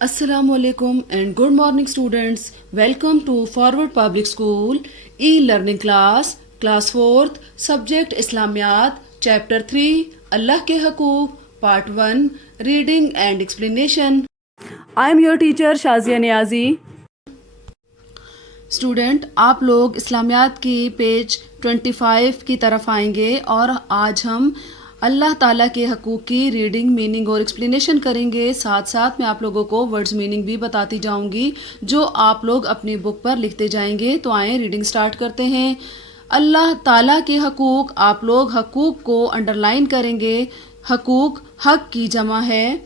Assalamu alaikum and good morning students. Welcome to Forward Public School e-learning class 4th, subject Islamiyat, chapter 3, Allah ke Haqooq, part 1, reading and explanation. I am your teacher Shazia Niazi. Student, आप लोग इस्लामियात की page 25 की तरफ आएंगे और आज हम अल्लाह ताला के हकूक़ की रीडिंग, मीनिंग और एक्सप्लेनेशन करेंगे। साथ साथ मैं आप लोगों को वर्ड्स मीनिंग भी बताती जाऊंगी जो आप लोग अपनी बुक पर लिखते जाएंगे। तो आए रीडिंग स्टार्ट करते हैं। अल्लाह ताला के हकूक़, आप लोग हकूक़ को अंडरलाइन करेंगे। हकूक़ हक की जमा है।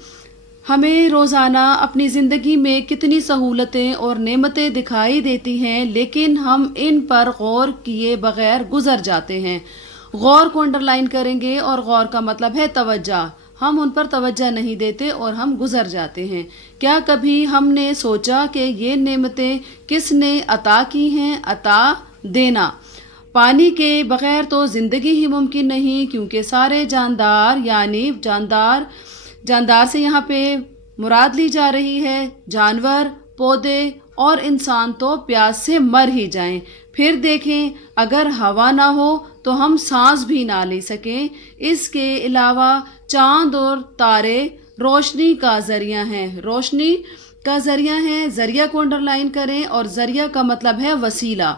हमें रोज़ाना अपनी ज़िंदगी में कितनी सहूलतें और नेमतें दिखाई देती हैं, लेकिन हम इन पर गौर किए बग़ैर गुज़र जाते हैं। गौर को अंडरलाइन करेंगे और गौर का मतलब है तवज्जो। हम उन पर तवज्जो नहीं देते और हम गुज़र जाते हैं। क्या कभी हमने सोचा कि ये नेमतें किसने अता की हैं? अता देना। पानी के बग़ैर तो ज़िंदगी ही मुमकिन नहीं, क्योंकि सारे जानदार, यानी जानदार से यहाँ पे मुराद ली जा रही है जानवर, पौधे और इंसान तो प्यास से मर ही जाएं। फिर देखें, अगर हवा ना हो तो हम सांस भी ना ले सकें। इसके अलावा चांद और तारे रोशनी का ज़रिया हैं। रोशनी का ज़रिया है। ज़रिया को अंडरलाइन करें और ज़रिया का मतलब है वसीला।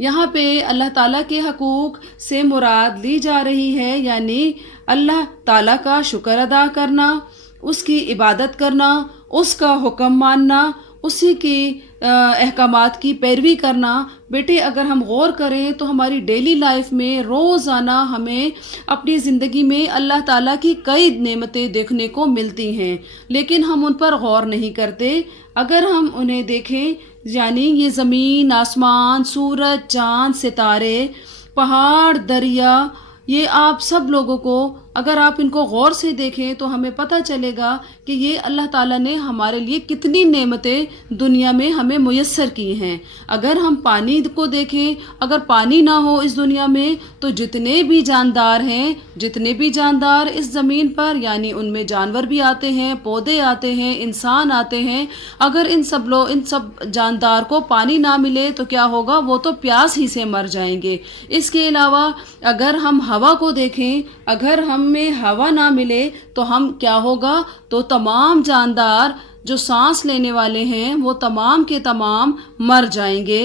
यहाँ पे अल्लाह ताला के हकूक़ से मुराद ली जा रही है, यानी अल्लाह ताला का शुक्र अदा करना, उसकी इबादत करना, उसका हुक्म मानना, उसी की अहकामात की पैरवी करना। बेटे, अगर हम गौर करें तो हमारी डेली लाइफ में रोज़ाना हमें अपनी ज़िंदगी में अल्लाह ताला की कई नेमतें देखने को मिलती हैं, लेकिन हम उन पर गौर नहीं करते। अगर हम उन्हें देखें, यानी ये ज़मीन, आसमान, सूरज, चाँद, सितारे, पहाड़, दरिया, ये आप सब लोगों को अगर आप इनको गौर से देखें तो हमें पता चलेगा कि ये अल्लाह ताला ने हमारे लिए कितनी नेमतें दुनिया में हमें मुयस्सर की हैं। अगर हम पानी को देखें, अगर पानी ना हो इस दुनिया में तो जितने भी जानदार हैं, जितने भी जानदार इस ज़मीन पर, यानी उनमें जानवर भी आते हैं, पौधे आते हैं, इंसान आते हैं, अगर इन सब जानदार को पानी ना मिले तो क्या होगा? वो तो प्यास ही से मर जाएंगे। इसके अलावा अगर हम हवा को देखें, अगर हमें हवा ना मिले तो हम क्या होगा? तो तमाम जानदार जो सांस लेने वाले हैं वो तमाम के तमाम मर जाएंगे।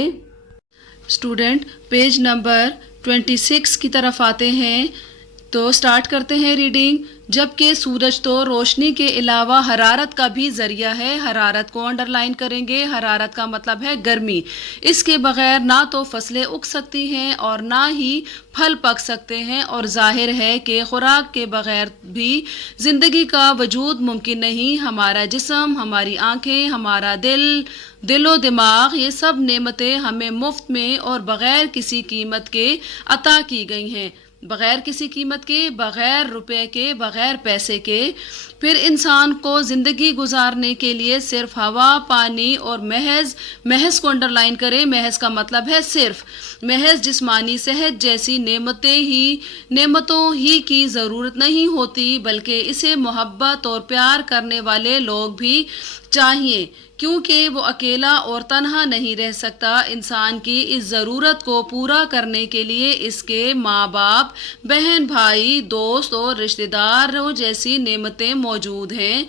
स्टूडेंट, पेज नंबर 26 की तरफ आते हैं तो स्टार्ट करते हैं रीडिंग। जबकि सूरज तो रोशनी के अलावा हरारत का भी ज़रिया है। हरारत को अंडरलाइन करेंगे। हरारत का मतलब है गर्मी। इसके बग़ैर ना तो फसलें उग सकती हैं और ना ही फल पक सकते हैं, और ज़ाहिर है कि खुराक के बग़ैर भी ज़िंदगी का वजूद मुमकिन नहीं। हमारा जिस्म, हमारी आँखें, हमारा दिलो दिमाग, ये सब नेमतें हमें मुफ्त में और बग़ैर किसी कीमत के अता की गई हैं। बग़ैर किसी कीमत के, बग़ैर रुपए के, बग़ैर पैसे के। फिर इंसान को ज़िंदगी गुजारने के लिए सिर्फ हवा, पानी और महज को अंडरलाइन करें। महज का मतलब है सिर्फ। महज जिस्मानी सेहत जैसी नेमतों ही की ज़रूरत नहीं होती, बल्कि इसे मोहब्बत और प्यार करने वाले लोग भी चाहिए, क्योंकि वो अकेला और तन्हा नहीं रह सकता। इंसान की इस ज़रूरत को पूरा करने के लिए इसके माँ बाप, बहन भाई, दोस्त और रिश्तेदारों जैसी नेमतें मौजूद हैं।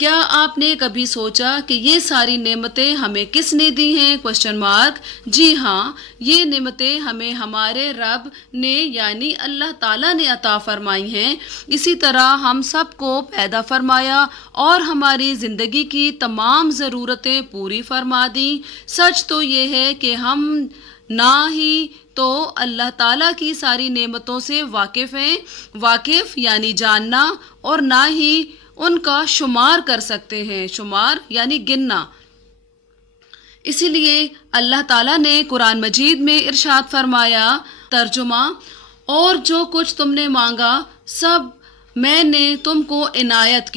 क्या आपने कभी सोचा कि ये सारी नेमतें हमें किसने दी हैं? Question mark. जी हाँ, ये नेमतें हमें हमारे रब ने, यानी अल्लाह ताला ने अता फरमाई हैं। इसी तरह हम सबको पैदा फरमाया और हमारी ज़िंदगी की तमाम ज़रूरतें पूरी फरमा दी। सच तो ये है कि हम ना ही तो अल्लाह ताला की सारी नेमतों से वाकिफ़ यानी जानना, और ना ही उनका शुमार कर सकते हैं। शुमार यानी गिनना। इसीलिए अल्लाह ताला ने कुरान मजीद में इरशाद फरमाया, तर्जुमा, और जो कुछ तुमने मांगा सब मैंने तुमको इनायत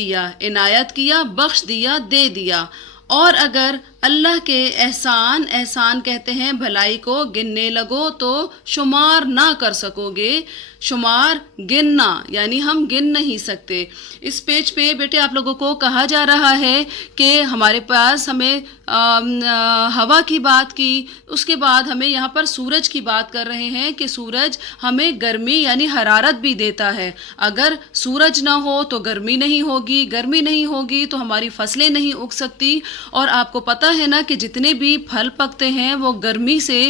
किया, बख्श दिया, दे दिया। और अगर अल्लाह के एहसान कहते हैं भलाई को, गिनने लगो तो शुमार ना कर सकोगे। शुमार गिनना यानी हम गिन नहीं सकते। इस पेज पे बेटे आप लोगों को कहा जा रहा है कि हमारे पास हमें हवा की बात की, उसके बाद हमें यहाँ पर सूरज की बात कर रहे हैं कि सूरज हमें गर्मी यानी हरारत भी देता है। अगर सूरज ना हो तो गर्मी नहीं होगी, गर्मी नहीं होगी तो हमारी फसलें नहीं उग सकती। और आपको पता है ना कि जितने भी फल पकते हैं वो गर्मी से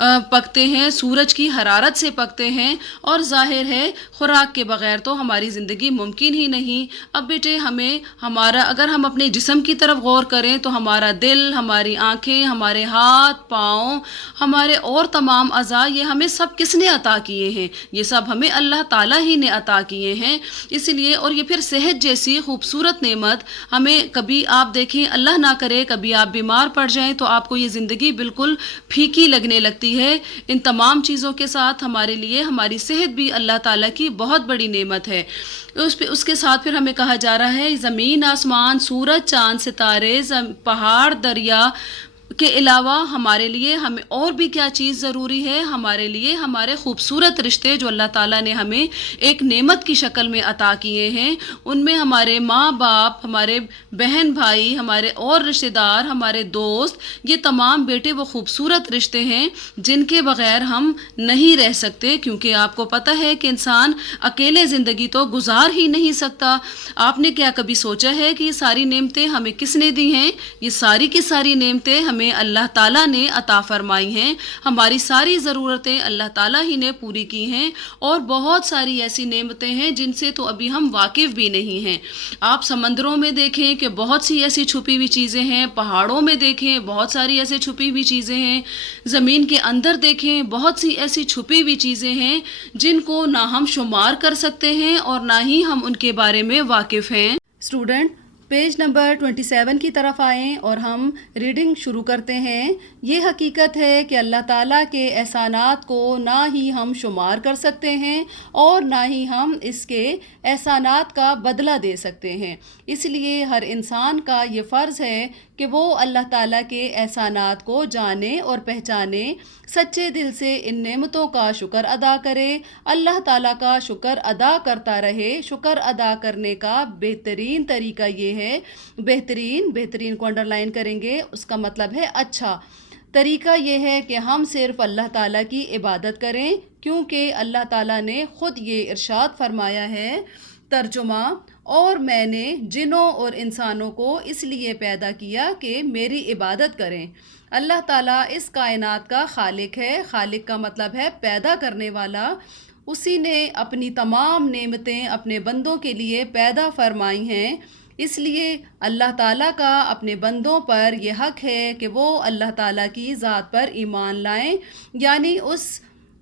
पकते हैं, सूरज की हरारत से पकते हैं। और जाहिर है खुराक के बगैर तो हमारी ज़िंदगी मुमकिन ही नहीं। अब बेटे हमें अगर हम अपने जिस्म की तरफ गौर करें तो हमारा दिल, हमारी आंखें, हमारे हाथ पाँव, हमारे और तमाम अज़ा, ये हमें सब किसने अता किए हैं? ये सब हमें अल्लाह ताला ही ने अता किए हैं। इसलिए और ये फिर सेहत जैसी खूबसूरत नेमत हमें, कभी आप देखें अल्लाह ना करे कभी आप बीमार पड़ जाएं तो आपको ये ज़िंदगी बिल्कुल फीकी लगने लगती है। इन तमाम चीज़ों के साथ हमारे लिए हमारी सेहत भी अल्लाह ताला की बहुत बड़ी नेमत है। उसके साथ फिर हमें कहा जा रहा है ज़मीन आसमान, सूरज चाँद सितारे, पहाड़ दरिया के अलावा हमारे लिए हमें और भी क्या चीज़ ज़रूरी है? हमारे लिए हमारे खूबसूरत रिश्ते जो अल्लाह ताला ने हमें एक नेमत की शक्ल में अता किए हैं, उनमें हमारे माँ बाप, हमारे बहन भाई, हमारे और रिश्तेदार, हमारे दोस्त, ये तमाम बेटे वो खूबसूरत रिश्ते हैं जिनके बग़ैर हम नहीं रह सकते। क्योंकि आपको पता है कि इंसान अकेले ज़िंदगी तो गुजार ही नहीं सकता। आपने क्या कभी सोचा है कि ये सारी नेमतें हमें किसने दी हैं? ये सारी की सारी नेमतें हमें अल्लाह ताला ने अता फरमाई हैं। हमारी सारी ज़रूरतें अल्लाह ताला ही ने पूरी की हैं। और बहुत सारी ऐसी नेमतें हैं जिनसे तो अभी हम वाकिफ़ भी नहीं हैं। आप समंदरों में देखें कि बहुत सी ऐसी छुपी हुई चीज़ें हैं, पहाड़ों में देखें बहुत सारी ऐसी छुपी हुई चीज़ें हैं, ज़मीन के अंदर देखें बहुत सी ऐसी छुपी हुई चीज़ें हैं जिनको ना हम शुमार कर सकते हैं और ना ही हम उनके बारे में वाकिफ़ हैं। स्टूडेंट पेज नंबर 27 की तरफ आएँ और हम रीडिंग शुरू करते हैं। ये हकीकत है कि अल्लाह ताला के एहसानात को ना ही हम शुमार कर सकते हैं और ना ही हम इसके एहसानात का बदला दे सकते हैं। इसलिए हर इंसान का ये फ़र्ज़ है कि वो अल्लाह ताला के एहसानात को जाने और पहचाने, सच्चे दिल से इन नेमतों का शुक्र अदा करे, अल्लाह ताला का शुक्र अदा करता रहे। शुक्र अदा करने का बेहतरीन तरीका ये है, बेहतरीन को अंडरलाइन करेंगे, उसका मतलब है अच्छा। तरीका ये है कि हम सिर्फ़ अल्लाह ताला की इबादत करें, क्योंकि अल्लाह ताला ने ख़ुद ये इरशाद फरमाया है। तर्जुमा, और मैंने जिनों और इंसानों को इसलिए पैदा किया कि मेरी इबादत करें। अल्लाह ताला इस कायनात का खालिक है। खालिक का मतलब है पैदा करने वाला। उसी ने अपनी तमाम नेमतें अपने बंदों के लिए पैदा फरमाई हैं। इसलिए अल्लाह ताला का अपने बंदों पर यह हक़ है कि वो अल्लाह ताला की ज़ात पर ईमान लाएं, यानी उस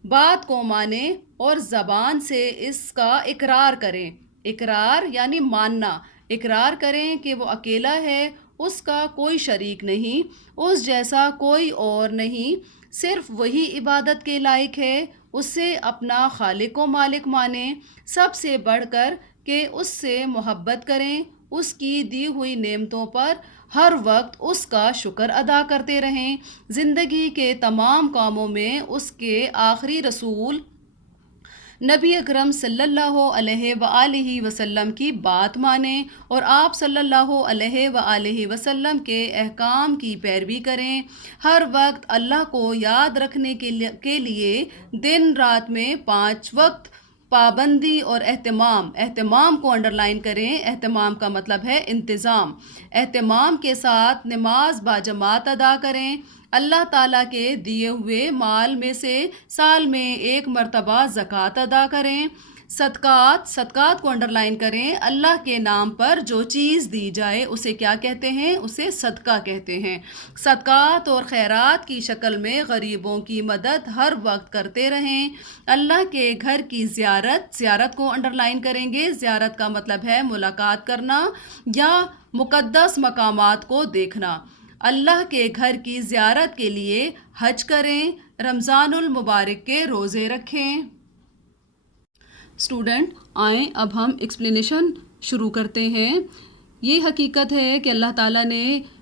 बात को माने और ज़बान से इसका इकरार करें। इकरार यानी मानना, इकरार करें कि वो अकेला है, उसका कोई शरीक नहीं, उस जैसा कोई और नहीं, सिर्फ वही इबादत के लायक है। उससे अपना खालिक व मालिक माने, सबसे बढ़कर कि उससे मोहब्बत करें, उसकी दी हुई नेमतों पर हर वक्त उसका शुक्र अदा करते रहें। ज़िंदगी के तमाम कामों में उसके आखिरी रसूल नबी अकरम सल्लल्लाहु अलैहि वसल्लम की बात मानें और आप सल्लल्लाहु अलैहि वसल्लम के अहकाम की पैरवी करें। हर वक्त अल्लाह को याद रखने के लिए दिन रात में 5 वक्त पाबंदी और एहतमाम को अंडरलाइन करें। एहतमाम का मतलब है इंतज़ाम। एहतमाम के साथ नमाज बाजमात अदा करें। अल्लाह ताला के दिए हुए माल में से साल में 1 मरतबा ज़कात अदा करें। सदक़ात को अंडरलाइन करें। अल्लाह के नाम पर जो चीज़ दी जाए उसे क्या कहते हैं? उसे सदका कहते हैं। सदक़ात और खैरात की शक्ल में गरीबों की मदद हर वक्त करते रहें। अल्लाह के घर की ज़ियारत को अंडरलाइन करेंगे। ज़ियारत का मतलब है मुलाकात करना या मुक़द्दस मकामात को देखना। अल्लाह के घर की ज़ियारत के लिए हज करें। रमज़ानुल मुबारक के रोज़े रखें। स्टूडेंट आएँ अब हम एक्सप्लेनेशन शुरू करते हैं। ये हकीकत है कि अल्लाह ताला ने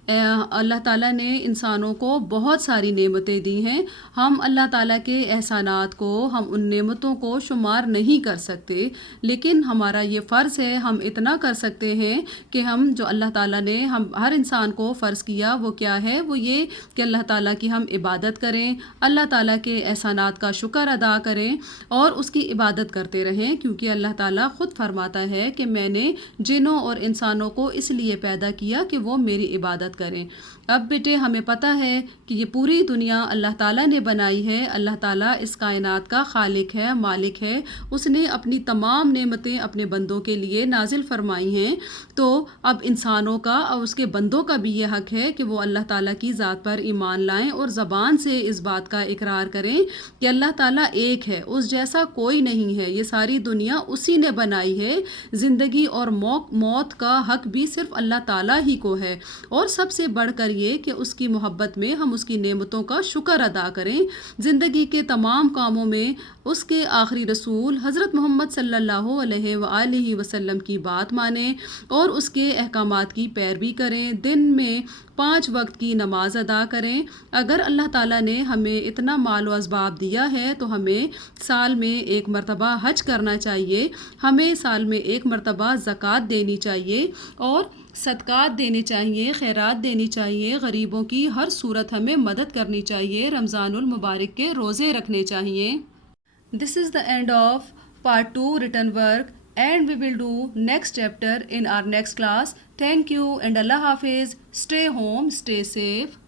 اللہ تعالیٰ نے انسانوں کو بہت ساری نعمتیں دی ہیں. ہم اللہ تعالیٰ کے احسانات کو، ہم ان نعمتوں کو شمار نہیں کر سکتے، لیکن ہمارا یہ فرض ہے، ہم اتنا کر سکتے ہیں کہ ہم جو اللہ تعالیٰ نے ہم ہر انسان کو فرض کیا وہ کیا ہے، وہ یہ کہ اللہ تعالیٰ کی ہم عبادت کریں، اللہ تعالیٰ کے احسانات کا شکر ادا کریں اور اس کی عبادت کرتے رہیں، کیونکہ اللہ تعالیٰ خود فرماتا ہے کہ میں نے جنوں اور انسانوں کو اس لیے پیدا کیا کہ وہ میری عبادت کریں. اب بیٹے ہمیں پتہ ہے کہ یہ پوری دنیا اللہ تعالیٰ نے بنائی ہے. اللہ تعالیٰ اس کائنات کا خالق ہے، مالک ہے. اس نے اپنی تمام نعمتیں اپنے بندوں کے لیے نازل فرمائی ہیں. تو اب انسانوں کا اور اس کے بندوں کا بھی یہ حق ہے کہ وہ اللہ تعالیٰ کی ذات پر ایمان لائیں اور زبان سے اس بات کا اقرار کریں کہ اللہ تعالیٰ ایک ہے، اس جیسا کوئی نہیں ہے. یہ ساری دنیا اسی نے بنائی ہے. زندگی اور موت کا حق بھی صرف اللہ تعالیٰ ہی کو ہے، اور سب سے بڑھ کر یہ کہ اس کی محبت میں ہم اس کی نعمتوں کا شکر ادا کریں. زندگی کے تمام کاموں میں اس کے آخری رسول حضرت محمد صلی اللہ علیہ وآلہ وسلم کی بات مانیں اور اس کے احکامات کی پیروی کریں. دن میں 5 وقت کی نماز ادا کریں. اگر اللہ تعالیٰ نے ہمیں اتنا مال و اسباب دیا ہے تو ہمیں سال میں 1 مرتبہ حج کرنا چاہیے، ہمیں سال میں 1 مرتبہ زکوٰۃ دینی چاہیے اور صدقات دینے چاہیے، خیرات دینی چاہیے، غریبوں کی ہر صورت ہمیں مدد کرنی چاہیے، رمضان المبارک کے روزے رکھنے چاہیے. This is the end of part 2 written work, and we will do next chapter in our next class. Thank you and Allah Hafiz. Stay home, stay safe.